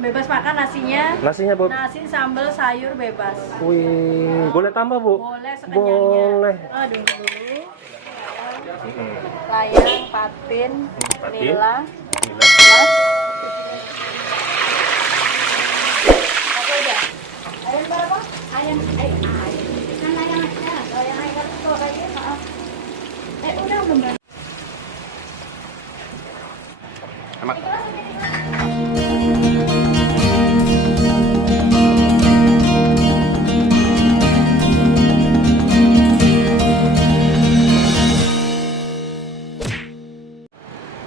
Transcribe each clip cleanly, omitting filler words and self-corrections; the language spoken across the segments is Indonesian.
Bebas makan nasinya. Nasinya, Bu? Nasi, sambal, sayur bebas. Wih, boleh tambah, Bu? Boleh sekenyangnya. Boleh. Aduh. Layang, patin, nila, mas. Apa udah? Ayam berapa? Ayam. Kan layang aja. Layang ayam itu aja, maaf. Udah belum. Emak.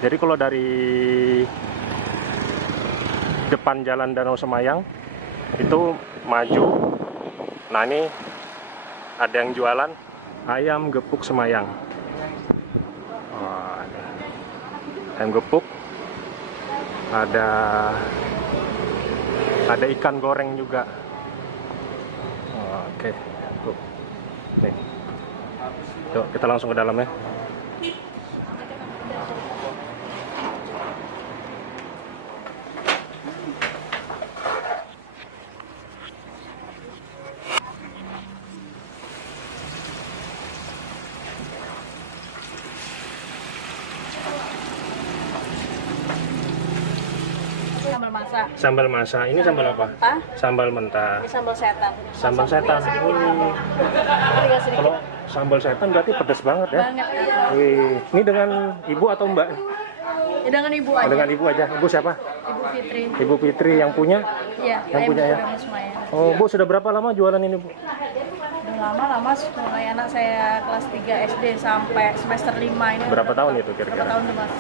Jadi kalau dari depan Jalan Danau Semayang itu maju, nah ini ada yang jualan ayam gepuk Semayang. Wah, ini ayam gepuk, ada ikan goreng juga. Oke, tuh, nih, yuk kita langsung ke dalam ya. Sambal masak. Sambal masak. Ini sambal apa? Mentah. Sambal mentah. Ini sambal setan. Sambal setan. Tinggal sedikit. Kalau sambal setan berarti pedas banget ya. Banget. Wih, ini dengan ibu atau mbak? Ya, dengan ibu Oh, aja. dengan ibu aja. Ibu siapa? Ibu Fitri. Ibu Fitri yang punya? Iya, Yang punya ya? Oh, Bu, sudah berapa lama jualan ini, Bu? Udah lama mulai anak saya kelas 3 SD sampai semester 5 ini. Berapa tahun itu Berapa kira-kira? tahun tuh, Mas?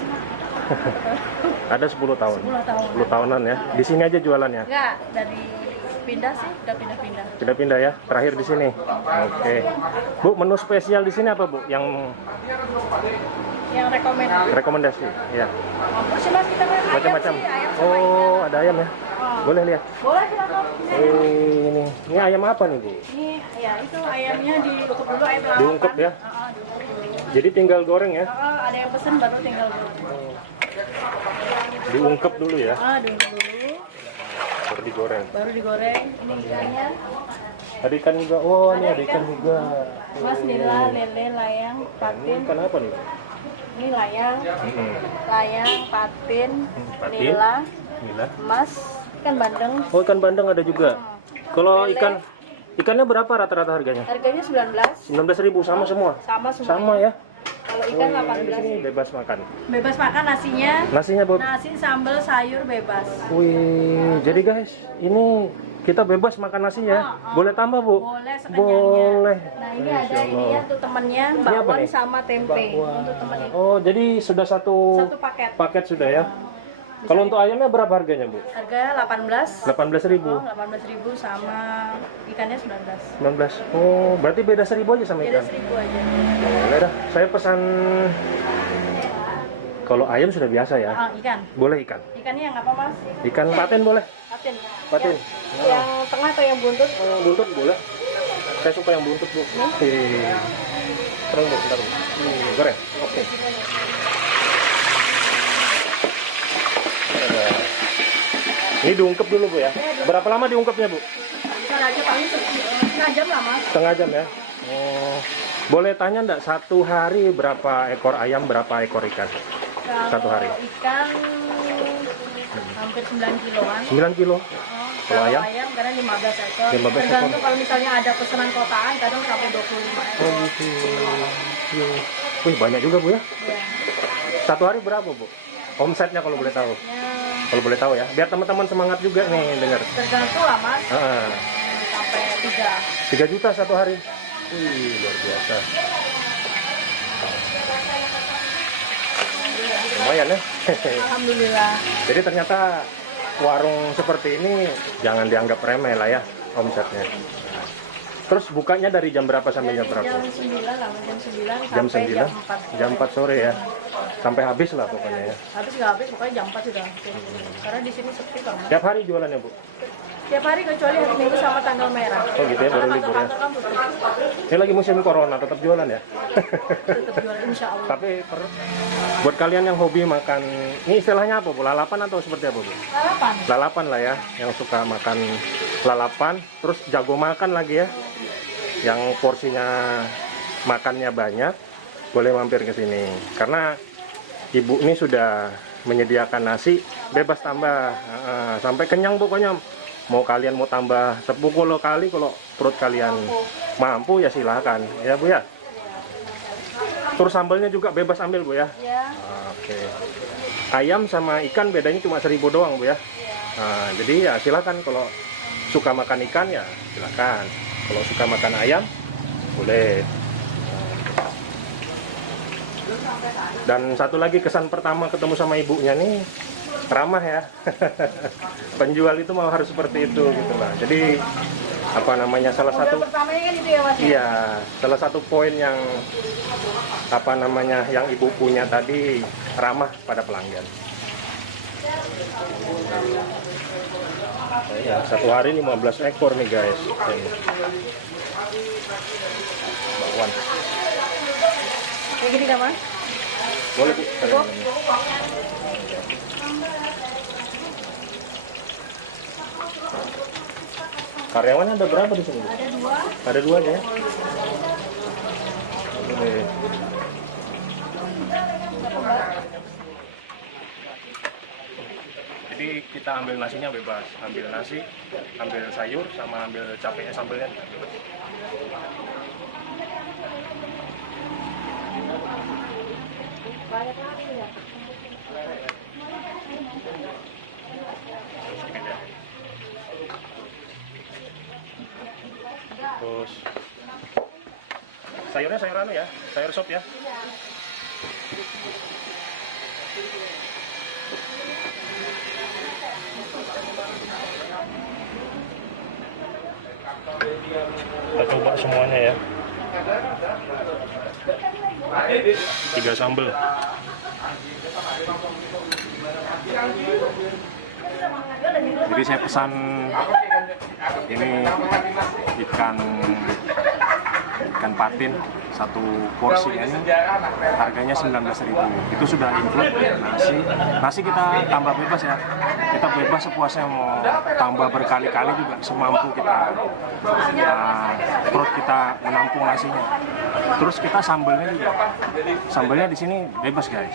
Ada 10 tahun. 10 tahun. 10 tahunan ya. Di sini aja jualannya. Enggak, dari pindah sih, udah pindah-pindah. Sudah pindah ya. Terakhir di sini. Oke. Bu, menu spesial di sini apa, Bu? Yang rekomendasi? Ya. Mampus sih, Mas, kita makan Macam-macam. ayam sih, ayam sama Oh, ada ayam ya. Oh. Boleh lihat. Boleh silakan. Ini ayam apa nih, Bu? Ini ya itu ayamnya diungkep dulu ayam lalapan. Diungkep ya? Diungkep. Jadi tinggal goreng ya? Ada yang pesen baru tinggal goreng. Diungkep dulu ya? Diungkep dulu. Baru digoreng. Baru digoreng. Ini ikannya. Ada ikan juga. Oh, ini ada ikan juga. Mas, nila, lele, layang, Ini patin. ikan apa nih? Ini layang, patin, Patin. nila, Nila. mas, ikan bandeng. Oh, ikan bandeng ada juga. Kalau ikannya berapa rata-rata harganya? Harganya 19. 19.000 sama semua? Sama semua. Sama ya? Kalau ikan Di 18. sini bebas makan. Bebas makan nasinya. Nasinya, Bu? Nasi, sambal, sayur bebas. Wih, jadi guys, ini kita bebas makan nasi ya. Boleh tambah, Bu? Boleh sekenyangnya. Boleh. Nah, ini ada ini ya untuk temennya, Ini apa bakwan nih? sama tempe untuk temen ini. Oh, jadi sudah satu paket. paket sudah ya. Kalau untuk ayamnya berapa harganya, Bu? Harganya 18. 18.000. 18.000 sama ikannya 19. 19. Oh, berarti beda 1.000 aja sama Beda ikan. 1.000 aja. Boleh dah. Saya pesan. Kalau ayam sudah biasa ya. Ikan. Boleh ikan. Ikannya yang apa, Mas? Ikan patin boleh. Patin. Patin. Yang tengah atau yang buntut? Oh, buntut boleh. Saya suka yang buntut, Bu. Terus, Bu, bentar, Bu. Goreng. Oke. Ini diungkep dulu, Bu ya. Berapa lama diungkepnya, Bu? Bukan aja paling setengah jam lah, Mas. Setengah jam ya. Oh. Boleh tanya enggak, satu hari berapa ekor ayam, berapa ekor ikan? Kalau Satu hari. ikan hampir 9 kiloan. 9 kilo. Kalau ayam karena 15 ekor. 15 ekor. Tergantung kalau misalnya ada pesanan kotaan kadang sampai 25 ekor. Oh gitu. Iya. Wih, banyak juga, Bu ya. Iya. Satu hari berapa, Bu? Omsetnya kalau boleh tahu. Ya, Kalau boleh tahu ya. Biar teman-teman semangat juga nih dengar. tergantung lah, Mas. Sampai 3 juta satu hari. Wih, luar biasa. Lumayan ya. Alhamdulillah. Jadi ternyata warung seperti ini jangan dianggap remeh lah ya omsetnya. Terus bukanya dari jam berapa sampai jam berapa? Jam 9 lah, jam 9 Jam sampai 9? jam 4. Jam 4 sore ya. Sampai habis lah pokoknya ya. Habis nggak habis, pokoknya jam 4 sudah. Karena di sini sepi banget. Tiap hari jualannya, Bu? Setiap hari kecuali hari Minggu sama tanggal merah. Oh gitu ya, baru Karena libur ya. kantor kan tutup. Ini lagi musim corona, tetap jualan ya? Tetap jual insya Allah. Tapi buat kalian yang hobi makan, ini istilahnya apa Bu? Lalapan atau seperti apa Bu? Lalapan. Lalapan lah ya, yang suka makan lalapan, terus jago makan lagi ya, yang porsinya makannya banyak, boleh mampir ke sini. Karena ibu ini sudah menyediakan nasi, bebas tambah, sampai kenyang pokoknya. Mau kalian mau tambah 10 kali, kalau perut kalian mampu ya silahkan, ya Bu ya. Terus sambalnya juga bebas ambil Bu ya. Ya. Oke. Ayam sama ikan bedanya cuma 1.000 doang Bu ya. Nah, jadi ya silakan, kalau suka makan ikan ya silakan. Kalau suka makan ayam boleh. Dan satu lagi, kesan pertama ketemu sama ibunya nih, ramah ya. Penjual itu mau harus seperti itu gitu lah. Jadi apa namanya, salah satu Pertamanya kan itu ya Mas. iya, salah satu poin yang apa namanya yang ibu punya tadi, ramah pada pelanggan. Ya, satu hari 15 ekor nih guys. Ini. Bakwan. Kayak gini kan Mas? Boleh Bu. Cukup? Karyawannya ada berapa di sini Bu? Ada 2. Ada 2 aja ya? Boleh. Jadi kita ambil nasinya bebas, ambil nasi, ambil sayur, sama ambil capenya sambelnya bebas. Banyak lagi ya. Terus sayurnya sayur anu ya, sayur sop ya. Kita coba semuanya ya. 3 sambal. Jadi saya pesan ini ikan patin, 1 porsi ini harganya 19.000. Itu sudah include nasi kita tambah bebas ya, kita bebas sepuasnya, mau tambah berkali-kali juga semampu kita, perut kita menampung nasinya. Terus kita sambalnya di sini bebas guys.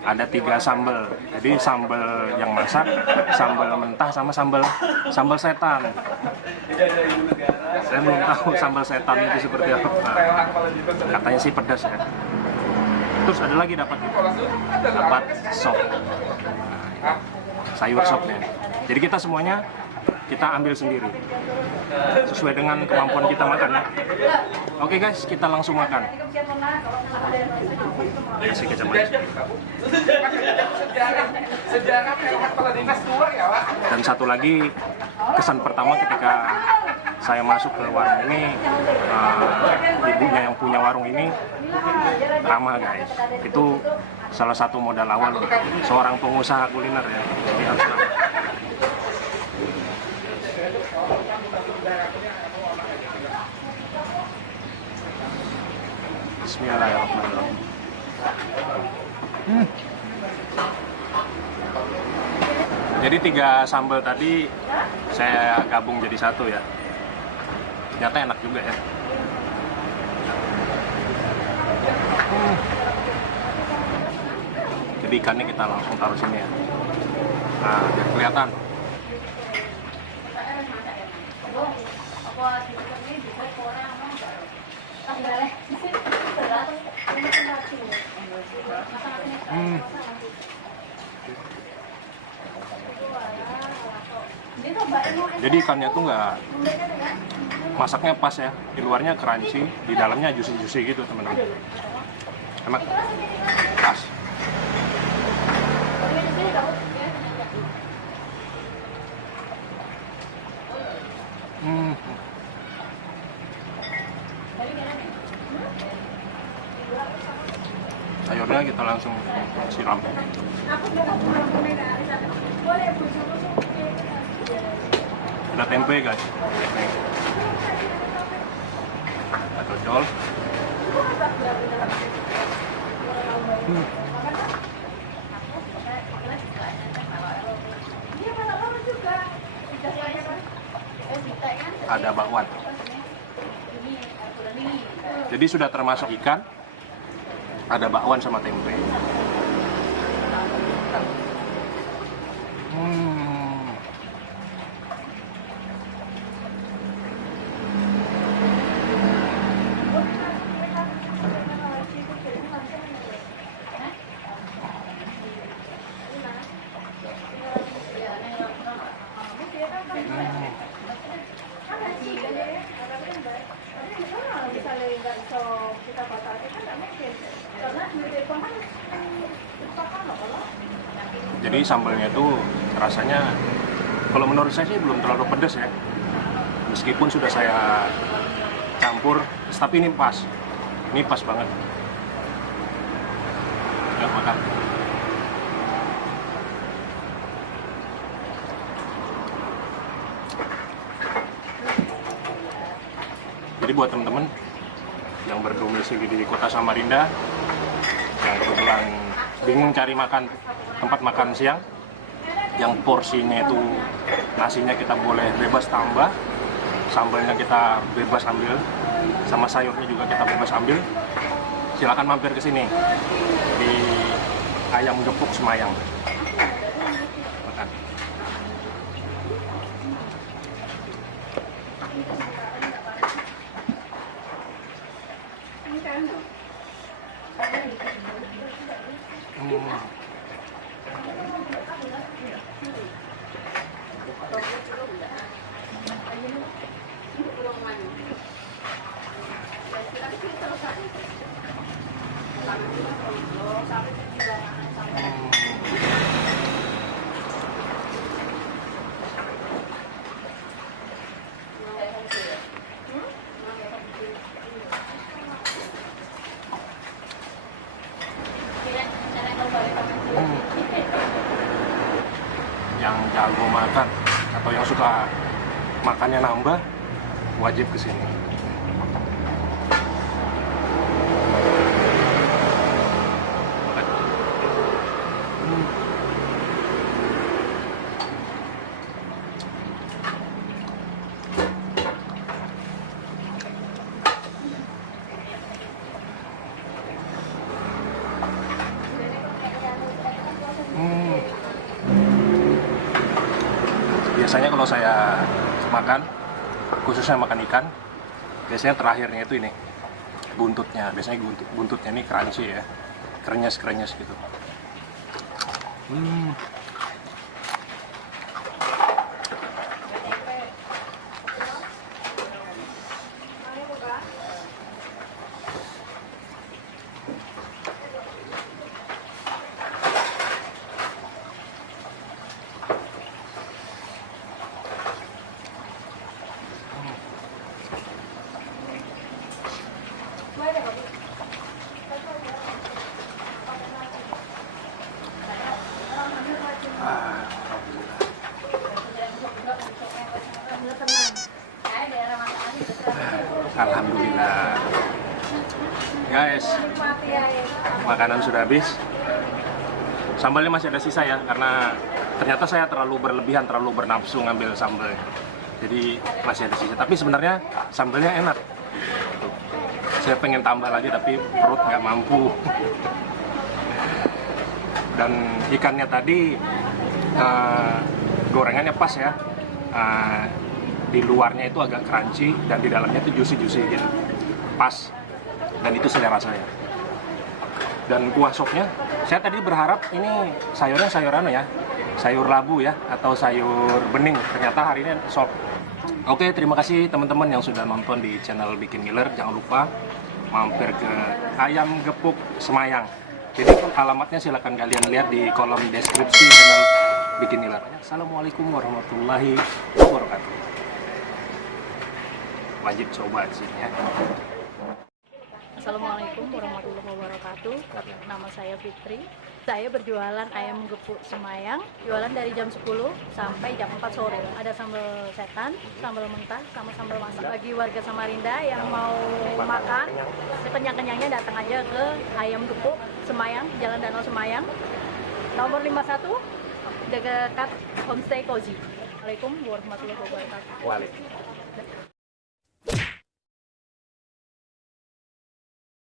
Ada 3 sambal, jadi sambal yang masak, sambal mentah, sama sambal setan. Saya belum tahu sambal setan itu seperti apa. Katanya sih pedas ya. Terus ada lagi dapat sop, sayur sopnya. Jadi kita semuanya kita ambil sendiri sesuai dengan kemampuan kita makan ya. Oke guys, kita langsung makan. Kasih kecap manis. Dan satu lagi, kesan pertama ketika saya masuk ke warung ini, ibunya yang punya warung ini ramah guys. Itu salah satu modal awal seorang pengusaha kuliner ya. Jadi harus ramah. Bismillahirrahmanirrahim. Jadi 3 sambal tadi saya gabung jadi 1 ya. Ternyata enak juga ya. Jadi ikannya kita langsung taruh sini ya. Nah, biar kelihatan. Jadi ikannya tuh nggak, masaknya pas ya, di luarnya crunchy, di dalamnya juicy gitu teman-teman. Enak, pas. Sayurnya kita langsung siram. Ada tempe guys. Kita cocol. Ada bakwan. Jadi sudah termasuk ikan. Ada bakwan sama tempe. Jadi sambalnya itu rasanya, kalau menurut saya sih belum terlalu pedas ya. Meskipun sudah saya campur, tapi ini pas banget. Ya, makan. Jadi buat teman-teman yang berdomisili di kota Samarinda, yang kebetulan bingung cari tempat makan siang, yang porsinya itu nasinya kita boleh bebas tambah, sambalnya kita bebas ambil, sama sayurnya juga kita bebas ambil, silakan mampir ke sini di Ayam Gepuk Semayang. Makan. Yang jago makan atau yang suka makannya nambah wajib kesini. Biasanya kalau saya makan, khususnya makan ikan, biasanya terakhirnya itu ini buntutnya. Biasanya buntutnya ini crunchy ya, krenyes gitu. Alhamdulillah guys, makanan sudah habis. Sambalnya masih ada sisa ya, karena ternyata saya terlalu berlebihan, terlalu bernafsu ngambil sambal, jadi masih ada sisa. Tapi sebenarnya sambalnya enak. Saya pengen tambah lagi tapi perut nggak mampu. Dan ikannya tadi gorengannya pas ya. Di luarnya itu agak crunchy dan di dalamnya itu juicy gitu, pas, dan itu selera saya. Dan kuah sopnya, saya tadi berharap ini sayurnya sayuran ya, sayur labu ya, atau sayur bening. Ternyata hari ini sop. Oke, terima kasih teman-teman yang sudah nonton di channel Bikin Ngiler. Jangan lupa mampir ke Ayam Gepuk Semayang. Jadi alamatnya silahkan kalian lihat di kolom deskripsi channel Bikin Ngiler. Assalamualaikum warahmatullahi wabarakatuh. Wajib coba sih ya. Assalamualaikum warahmatullahi wabarakatuh. Nama saya Fitri. Saya berjualan ayam gepuk Semayang, jualan dari jam 10 sampai jam 4 sore. Ada sambal setan, sambal mentah, sama sambal masak. Bagi warga Samarinda yang mau makan, sekenyang-kenyangnya datang aja ke ayam gepuk Semayang, Jalan Danau Semayang, nomor 51, dekat Homestay Cozy. Assalamualaikum warahmatullahi wabarakatuh. Waalaikumsalam.